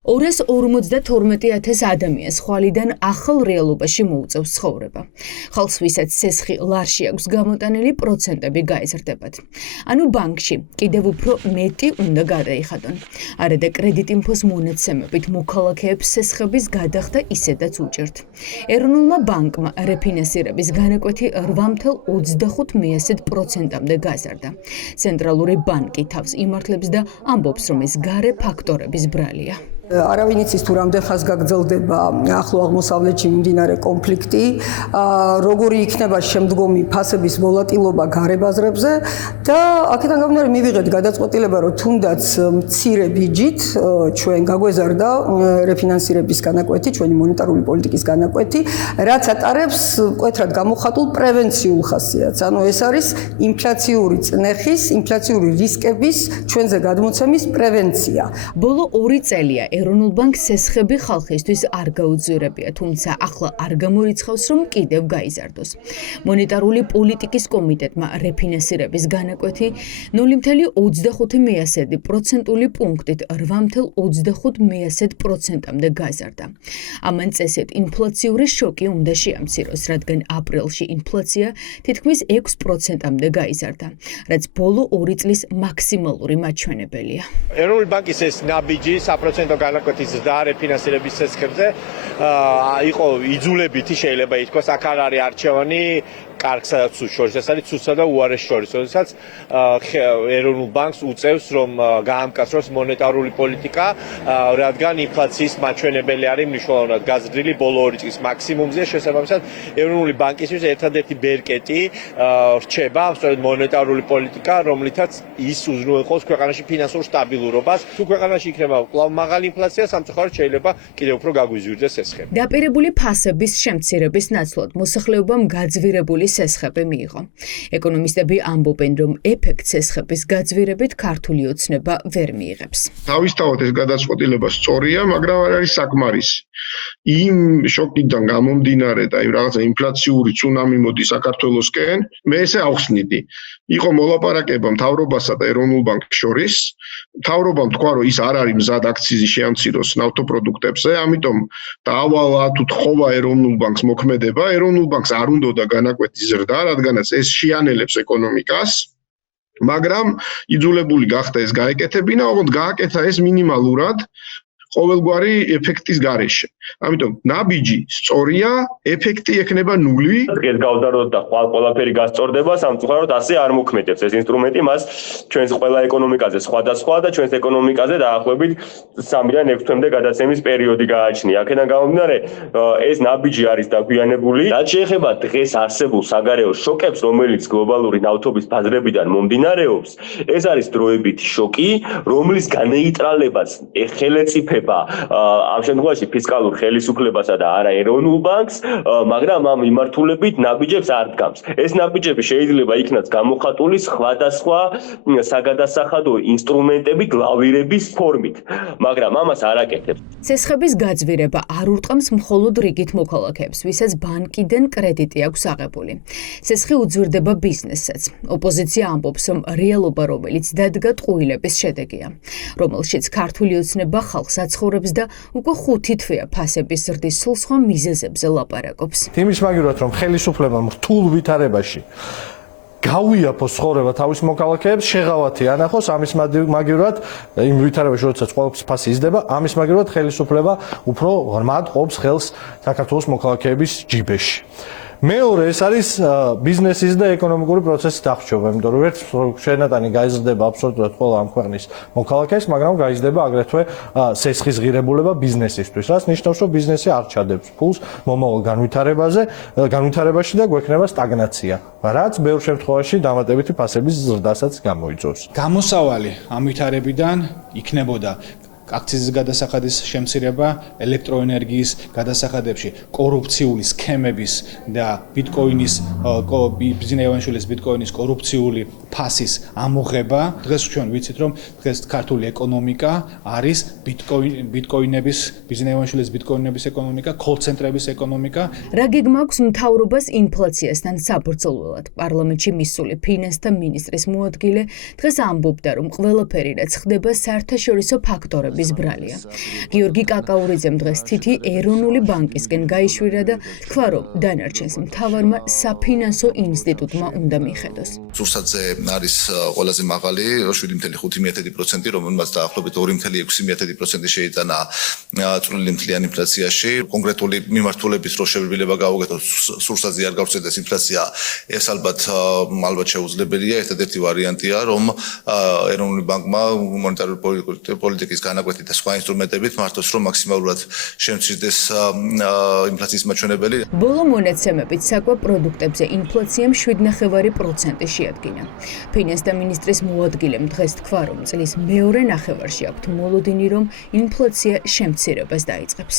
252,000 ადამიანს ხვალიდან ახალ რეალობაში მოუწევს ცხოვრება. ხალხს ვისაც სესხი ლარში აქვს გამოტანილი პროცენტები გაეზრდებათ. ანუ ბანკში კიდევ უფრო მეტი უნდა გადაიხადონ. არადა კრედიტინფოს მონაცემებით მოქალაქეებს სესხების გადახდა ისედაც უჭირთ. ეროვნულმა ბანკმა რეფინანსირების განაკვეთი 8,25%-მდე გაზარდა. ცენტრალური ბანკი თავს იმართლებს და ამბობს, რომ ეს გარე ფაქტორების ბრალია. არავინ იცის თუ რამდენ ხანს გაგრძელდება ახლო აღმოსავლეთში მიმდინარე კონფლიქტი, როგორი იქნება შემდგომი ფასების ვოლატილობა გარე ბაზრებზე და აქედან გამომდინარე მივიღეთ გადაწყვეტილება, რომ თუნდაც მცირე ბიჯით ჩვენ გაგვეზარდა რეფინანსირების განაკვეთი, ჩვენი მონეტარული პოლიტიკის განაკვეთი, რაც ატარებს მკვეთრად გამოხატულ პრევენციულ ხასიათს. ანუ ეს არის ინფლაციური წნეხის, ინფლაციური რისკების ჩვენზე გადმოცემის პრევენცია. ბოლო 2 წელია ეროვნულ ბანკს სესხები ხალხისთვის არ გაუძვირებია, თუმცა ახლა არ გამორიცხავს, რომ კიდევ გაიზარდოს. მონეტარული პოლიტიკის კომიტეტმა რეფინანსირების განაკვეთი 0,25% პუნქტით 8,25%-მდე გაზარდა. ამან წესით ინფლაციური შოკი უნდა შეამციროს, რადგან აპრილში ინფლაცია თითქმის 6%-მდე გაიზარდა, რაც ბოლო 2 წლის მაქსიმალური მაჩვენებელია. ეროვნული ბანკის ეს ნაბიჯი საპროცენტო განაკვეთის ზრდა რეფინანსირების სესხებზე იყო იძულებითი, შეიძლება ითქვას, აქ არ არის არჩევანი კარგსა და ცუდს შორის, ეს არის ცუდსა და უარეს შორის, როდესაც ეროვნულ ბანკს უწევს, რომ გაამკაცროს მონეტარული პოლიტიკა, რადგან ინფლაციის მაჩვენებელი არის მნიშვნელოვნად გაზრდილი ბოლო 2 წლის მაქსიმუმზეა, შესაბამისად ეროვნული ბანკისთვის ერთადერთი ბერკეტი რჩება სწორედ მონეტარული პოლიტიკა, რომლითაც ის უზრუნველყოფს ქვეყანაში ფინანსურ სტაბილურობას. თუ ქვეყანაში იქნება კვლავ მაღალი ინფლაცია, სამწუხაროდ შეიძლება კიდევ უფრო გაგვიზრდეს სესხები. დაპირებული ფასების შემცირების ნაცვლად მოსახლეობამ გაძვირებული სესხები მიიღო. ეკონომისტები ამბობენ, რომ ეფექტ სესხების გაძვირებით ქართული ოცნება ვერ მიიღებს. თავისთავად ეს გადაწყვეტილება სწორია, მაგრამ არ არის საკმარისი. იმ შოკიდან გამომდინარე და იმ რაღაცა ინფლაციური ცუნამი მოდი საქართველოსკენ, მე ესე ავხსნიდი. იყო მოლაპარაკება მთავრობასა და ეროვნულ ბანკს შორის. მთავრობამ თქვა, რომ ის არ არის მზად აქციზი შეამციროს ნავთობპროდუქტებზე, ამიტომ დაავალა თუ თხოვა ეროვნულ ბანკს მოქმედება. ეროვნულ ბანკს არ უნდოდა განაკვეთის ზრდა, რადგანაც ეს შეანელებს ეკონომიკას. მაგრამ იძულებული გახდა ეს გაეკეთებინა, ოღონდ გააკეთა ეს მინიმალურად ყოველგვარი ეფექტის გარეშე. ამიტომ ნაბიჯი სწორია, ეფექტი ექნება ნული. ეს გავდაროთ და ყველაფერი გასწორდება, სამწუხაროდ ასე არ მოქმედებს ეს ინსტრუმენტი, მას ჩვენს ყველა ეკონომიკაზე სხვადასხვა და ჩვენს ეკონომიკაზე დაახლოებით 3-დან 6 თვემდე გადაცემის პერიოდი გააჩნია. აქედან გამომდინარე, ეს ნაბიჯი არის დაგვიანებული. რაც შეეხება დღეს არსებულ საგარეო შოკებს, რომელიც გლობალური ნავთობის ბაზრებიდან მომდინარეობს, ეს არის დროებითი შოკი, რომლის განეიტრალებას ხელეწიფება ამ შემთხვევაში ფისკალურ ხელისუფლებასა და არა ეროვნულ ბანკს, მაგრამ ამ მიმართულებით ნაბიჯებს არ დგამს. ეს ნაბიჯები შეიძლება იქნას გამოხატული სხვადასხვა საგადასახადო ინსტრუმენტებით, ლავირების ფორმით, მაგრამ ამას არ აკეთებს. სესხების გაძვირება არ ურტყამს მხოლოდ რიგით მოქალაქეებს, ვისაც ბანკიდან კრედიტი აქვს აღებული. სესხი უძვირდება ბიზნესსაც. ოპოზიცია ამბობს, რომ რეალობა, რომელიც დადგა ტყუილების შედეგია, რომელშიც ქართული ოცნება ხალხს აცხოვრებს და უკვე 5 თვეა ფასების ზრდის სულ სხვა მიზეზებზე ლაპარაკობს. იმის მაგივრად, რომ ხელისუფლებამ რთულ ვითარებაში გავიაფოს ცხოვრება თავის მოქალაქეებს, შეღავათი ანახოს, ამის მაგივრად იმ ვითარებაში, როდესაც ყოველთვის ფასი იზრდება, ამის მაგივრად ხელისუფლება უფრო ღრმად ყოფს ხელს საქართველოს მოქალაქეების ჯიბეში. მეორე ეს არის ბიზნესის და ეკონომიკური პროცესის დახრჩობა, იმიტომ რომ ერთ შენატანი გაიზრდება აბსოლუტურად ყველა ამ ქვეყნის მოქალაქეს, მაგრამ გაიზრდება აგრეთვე სესხის ღირებულება ბიზნესისთვის, რაც ნიშნავს, რომ ბიზნესი არ ჩადებს ფულს მომავალ განვითარებაში და გვექნება სტაგნაცია, რაც ბევრ შემთხვევაში დამატებითი ფასების ზრდასაც გამოიწვევს. გამოსავალი ამ ვითარებიდან იქნებოდა აქციზის გადასახადის შემცირება, ელექტროენერგიის გადასახადებში, კორუფციული სქემების და ბიტკოინის ბიზნესის ბიტკოინის კორუფციული ფასის ამოღება. დღეს ჩვენ ვიცით, რომ დღეს ქართული ეკონომიკა არის ბიტკოინების ბიზნესის ბიტკოინების ეკონომიკა, კოლ-ცენტრების ეკონომიკა. რა გეგმა აქვს მთავრობას ინფლაციასთან საბრძოლველად? პარლამენტში მისული ფინანსთა მინისტრის მოადგილე დღეს ამბობდა, რომ ყველაფერი რაც ხდება საერთაშორისო ფაქტორების ინფლაციების ბრალია. გიორგი კაკაურიძემ დღეს თითი ეროვნული ბანკისკენ გაიშვირა და თქვა, რომ დანარჩენს მთავარმა საფინანსო ინსტიტუტმა უნდა მიხედოს. ზურსაძე არის ყველაზე მაღალი 7.5%, რომელმაც დაახლოებით 2.6% შეიტანა წვრილი მთლიან ინფლაციაში. კონკრეტული მიმართულებით რო შევილებება გავუკეთოთ, ზურსაძე არ გავწევდეს ინფლაცია, ეს ალბათ შეუძლებელია. ერთადერთი ვარიანტია, რომ ეროვნული ბანკმა მონეტარული პოლიტიკის განაკვეთით და სხვა ინსტრუმენტებით მართოს, რომ მაქსიმალურად შემცირდეს ინფლაციის მაჩვენებელი. ბოლო მონაცემებით საკვებ პროდუქტებზე ინფლაციამ 7.9% შეადგინა. ფინანსთა მინისტრის მოადგილემ დღეს თქვა, რომ წლის მეორე ნახევარში აქვთ მოლოდინი, რომ ინფლაცია შემცირებას დაიწყებს.